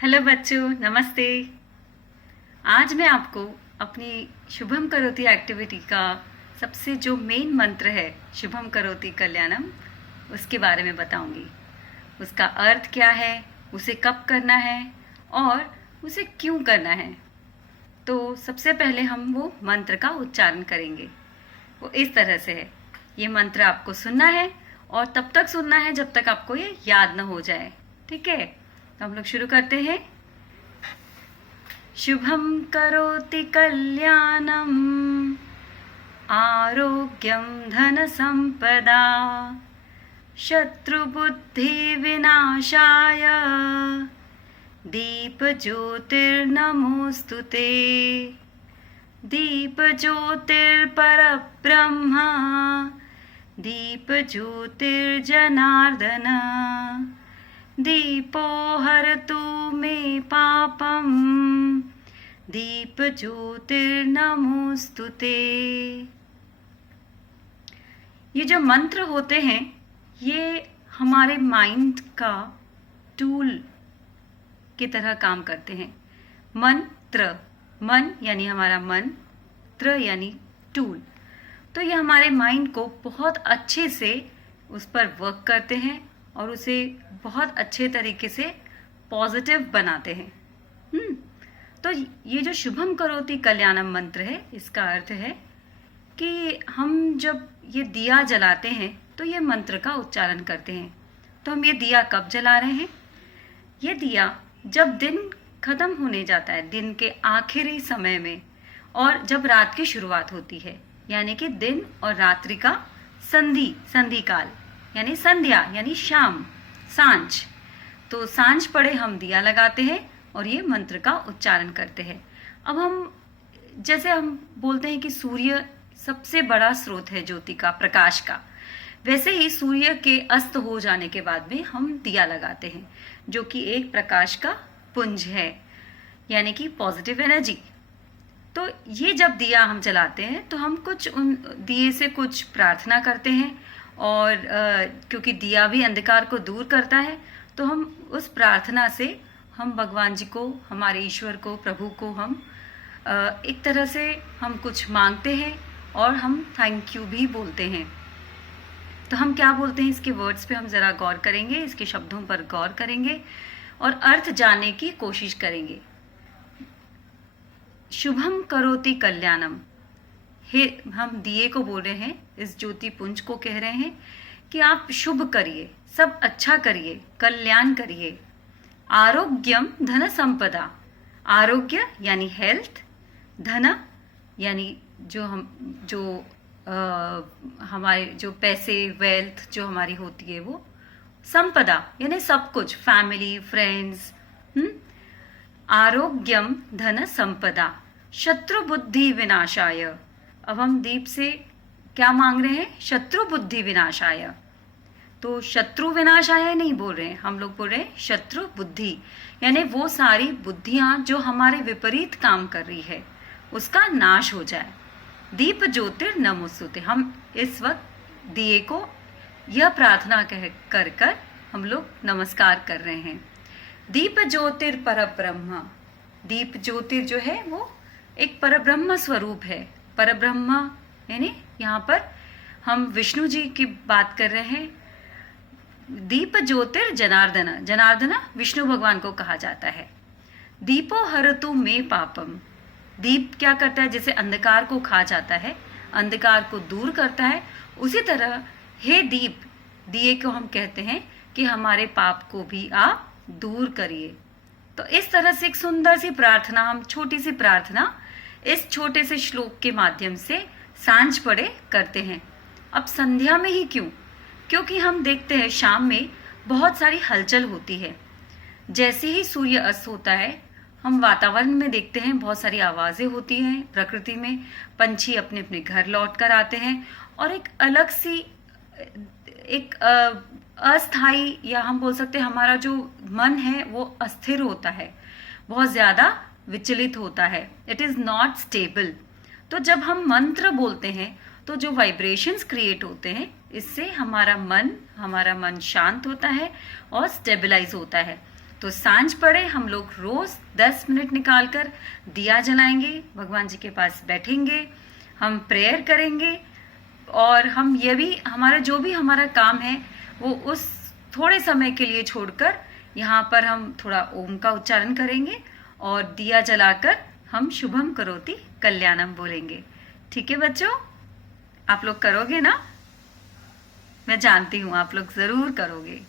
Hello बच्चों, नमस्ते। आज मैं आपको अपनी शुभम करोति एक्टिविटी का सबसे जो मेन मंत्र है शुभम करोति कल्याणम, उसके बारे में बताऊंगी। उसका अर्थ क्या है, उसे कब करना है और उसे क्यों करना है। तो सबसे पहले हम वो मंत्र का उच्चारण करेंगे। वो इस तरह से है। ये मंत्र आपको सुनना है और तब तक सुनना है जब तक आपको ये याद न हो जाए। ठीक है, तो हम लोग शुरू करते हैं। शुभम करोति कल्याणम आरोग्यम धन संपदा शत्रुबुद्धि विनाशाय दीप ज्योतिर्नमोस्तुते। दीप ज्योतिर्परब्रह्म दीप ज्योतिर्जनार्दन दीपो हरतु मे पापम दीप ज्योतिर्नमोस्तुते। ये जो मंत्र होते हैं ये हमारे माइंड का टूल की तरह काम करते हैं। मंत्र, मन यानी हमारा मन, त्र यानी टूल। तो ये हमारे माइंड को बहुत अच्छे से उस पर वर्क करते हैं और उसे बहुत अच्छे तरीके से पॉजिटिव बनाते हैं। तो ये जो शुभम करोति कल्याणम मंत्र है, इसका अर्थ है कि हम जब ये दिया जलाते हैं तो ये मंत्र का उच्चारण करते हैं। तो हम ये दिया कब जला रहे हैं? ये दिया जब दिन खत्म होने जाता है, दिन के आखिरी समय में, और जब रात की शुरुआत होती है, यानी कि दिन और रात्रि का संधि काल, यानी संध्या यानी शाम, सांझ। तो सांझ पड़े हम दिया लगाते हैं और ये मंत्र का उच्चारण करते हैं। अब हम जैसे हम बोलते हैं कि सूर्य सबसे बड़ा स्रोत है ज्योति का, प्रकाश का, वैसे ही सूर्य के अस्त हो जाने के बाद में हम दिया लगाते हैं, जो कि एक प्रकाश का पुंज है, यानी कि पॉजिटिव एनर्जी। तो ये जब दिया हम जलाते हैं तो हम कुछ उन दिए से कुछ प्रार्थना करते हैं, और क्योंकि दिया भी अंधकार को दूर करता है, तो हम उस प्रार्थना से हम भगवान जी को, हमारे ईश्वर को, प्रभु को हम एक तरह से हम कुछ मांगते हैं और हम थैंक यू भी बोलते हैं। तो हम क्या बोलते हैं, इसके वर्ड्स पे हम ज़रा गौर करेंगे, इसके शब्दों पर गौर करेंगे और अर्थ जानने की कोशिश करेंगे। शुभम करोति कल्याणम, हे, हम दिए को बोल रहे हैं, इस ज्योति पुंज को कह रहे हैं कि आप शुभ करिए, सब अच्छा करिए, कल्याण करिए। आरोग्यम धन संपदा, आरोग्य यानी हेल्थ, धन यानी हमारे जो पैसे, वेल्थ जो हमारी होती है वो, संपदा यानी सब कुछ, फैमिली, फ्रेंड्स। आरोग्यम धन संपदा शत्रु बुद्धि विनाशाय। अब हम दीप से क्या मांग रहे हैं? शत्रु बुद्धि विनाशाय। तो शत्रु विनाशाय नहीं बोल रहे हैं, हम लोग बोल रहे हैं शत्रु बुद्धि, यानी वो सारी बुद्धियां जो हमारे विपरीत काम कर रही है उसका नाश हो जाए। दीप ज्योतिर्नमोस्तुते, हम इस वक्त दिए को यह प्रार्थना कर कर हम लोग नमस्कार कर रहे हैं। दीप ज्योतिर परब्रह्म, दीप ज्योतिर जो है वो एक परब्रह्म स्वरूप है। परब्रह्म यानी यहाँ पर हम विष्णु जी की बात कर रहे हैं। दीप ज्योतिर जनार्दन, जनार्दन विष्णु भगवान को कहा जाता है। दीपो हरतु मे पापम, दीप क्या करता है? जैसे अंधकार को खा जाता है, अंधकार को दूर करता है, उसी तरह हे दीप, दिए को हम कहते हैं कि हमारे पाप को भी आप दूर करिए। तो इस तरह से एक सुंदर सी प्रार्थना, हम छोटी सी प्रार्थना इस छोटे से श्लोक के माध्यम से सांझ पड़े करते हैं। अब संध्या में ही क्यों? क्योंकि हम देखते हैं शाम में बहुत सारी हलचल होती है। जैसे ही सूर्य अस्त होता है, हम वातावरण में देखते हैं बहुत सारी आवाजें होती हैं, प्रकृति में पंछी अपने अपने घर लौट कर आते हैं, और एक अलग सी, एक अस्थाई, या हम बोल सकते हैं हमारा जो मन है वो अस्थिर होता है, बहुत ज्यादा विचलित होता है, इट इज नॉट स्टेबल। तो जब हम मंत्र बोलते हैं तो जो वाइब्रेशंस क्रिएट होते हैं, इससे हमारा मन शांत होता है और स्टेबलाइज होता है। तो सांझ पड़े हम लोग रोज 10 मिनट निकालकर दिया जलाएंगे, भगवान जी के पास बैठेंगे, हम प्रेयर करेंगे और हम ये भी हमारा जो भी हमारा काम है वो उस थोड़े समय के लिए छोड़कर यहाँ पर हम थोड़ा ओम का उच्चारण करेंगे और दिया जलाकर हम शुभम करोति कल्याणम बोलेंगे। ठीक है बच्चों, आप लोग करोगे ना? मैं जानती हूँ आप लोग जरूर करोगे।